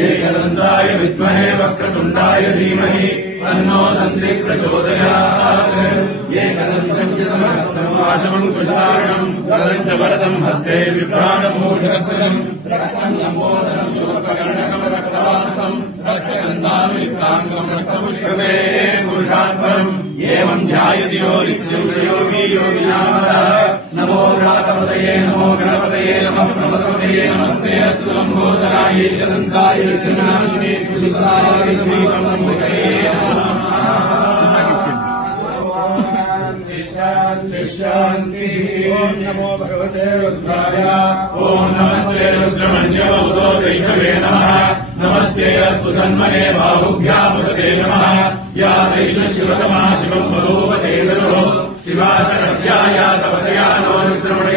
एकदन्ताय विद्महे वक्रतुण्डाय धीमहि तन्नो दन्ति प्रचोदयात्। एकदन्तम् सर्वाशमङ्कुशारणम् गदम् च वरदम् हस्ते विभ्राणभूषणम् रक्तम् लम्बोदरम् शूर्पकर्णकम् रक्तवाससम् रक्तगन्धानुलिप्ताङ्गम् रक्तपुष्पमे पुरुषात्परम् एवम् ध्यायति यो नित्यम् स योगी योगिनामः। नमो रातपतये नमो गणपतये नमः प्रमदपतये नमस्ते अस्तु लम्बोदराय एकदन्ताय विघ्ननाशिने सुसिद्धाय श्रीमन्मूर्तये शान्तिः। ॐ नमो भगवते रुद्राय। ॐ नमस्ते रुद्रमन्यो दैशवे नमः। नमस्ते अस्तु तन्मने बाहुभ्यामुदते नमः। या दैश शिवतमा शिवम् मधोपते नरो शिवा शरव्या या तपतया नो रुद्रमणया।